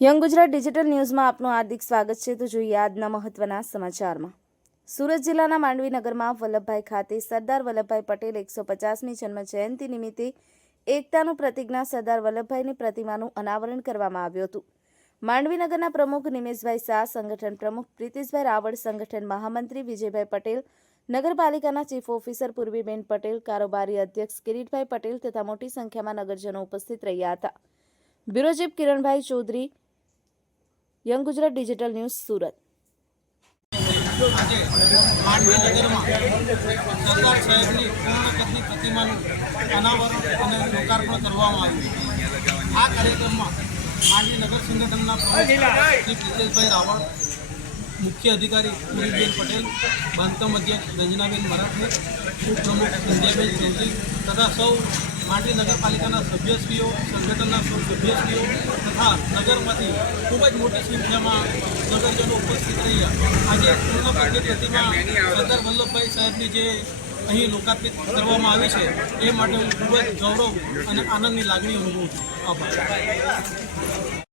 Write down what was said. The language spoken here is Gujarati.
યંગ ગુજરાત ડિજિટલ ન્યૂઝમાં આપનું હાર્દિક સ્વાગત છે। તો જોઈએ આજના મહત્વના સમાચારમાં। સુરત જિલ્લાના માંડવીનગરમાં વલ્લભભાઈ ખાતે સરદાર વલ્લભભાઈ પટેલ 150મી જન્મ જયંતિ નિમિત્તે એકતાનું પ્રતિજ્ઞા સરદાર વલ્લભભાઈની પ્રતિમાનું અનાવરણ કરવામાં આવ્યું હતું। માંડવીનગરના પ્રમુખ નિમેશભાઈ શાહ, સંગઠન પ્રમુખ પ્રીતિશભાઈ રાવળ, સંગઠન મહામંત્રી વિજયભાઈ પટેલ, નગરપાલિકાના ચીફ ઓફિસર પૂર્વીબેન પટેલ, કારોબારી અધ્યક્ષ કિરીટભાઈ પટેલ તથા મોટી સંખ્યામાં નગરજનો ઉપસ્થિત રહ્યા હતા। Bureau chief Kiranbhai Chaudhary, young Gujarat digital news, Surat. માંડવીનગરમાં સરદાર સાહેબની પૂર્ણ કદની પ્રતિમાનું અનાવરણ અને લોકાર્પણ કરવામાં આવ્યું। આ કાર્યક્રમમાં માંડવી નગર સંગઠનના પ્રમુખ શ્રી પ્રીતેશભાઈ રાવળ, મુખ્ય અધિકારી પૂર્વીબેન પટેલ, બાંધકામ અધ્યક્ષ રંજનાબેન મરાઠે, ઉપપ્રમુખ સંજયભાઈ ચૌધરી તથા સૌ માંડવી નગરપાલિકાના સભ્યશ્રીઓ, સંગઠનના સૌ સભ્યશ્રીઓ તથા નગરમાંથી ખૂબ જ મોટી સંખ્યામાં નગરજનો ઉપસ્થિત રહ્યા। આજે પૂર્ણ કદની પ્રતિમા સરદાર વલ્લભભાઈ સાહેબની જે અહીં લોકાર્પિત કરવામાં આવી છે એ માટે હું ખૂબ જ ગૌરવ અને આનંદની લાગણી અનુભવું છું। આભાર।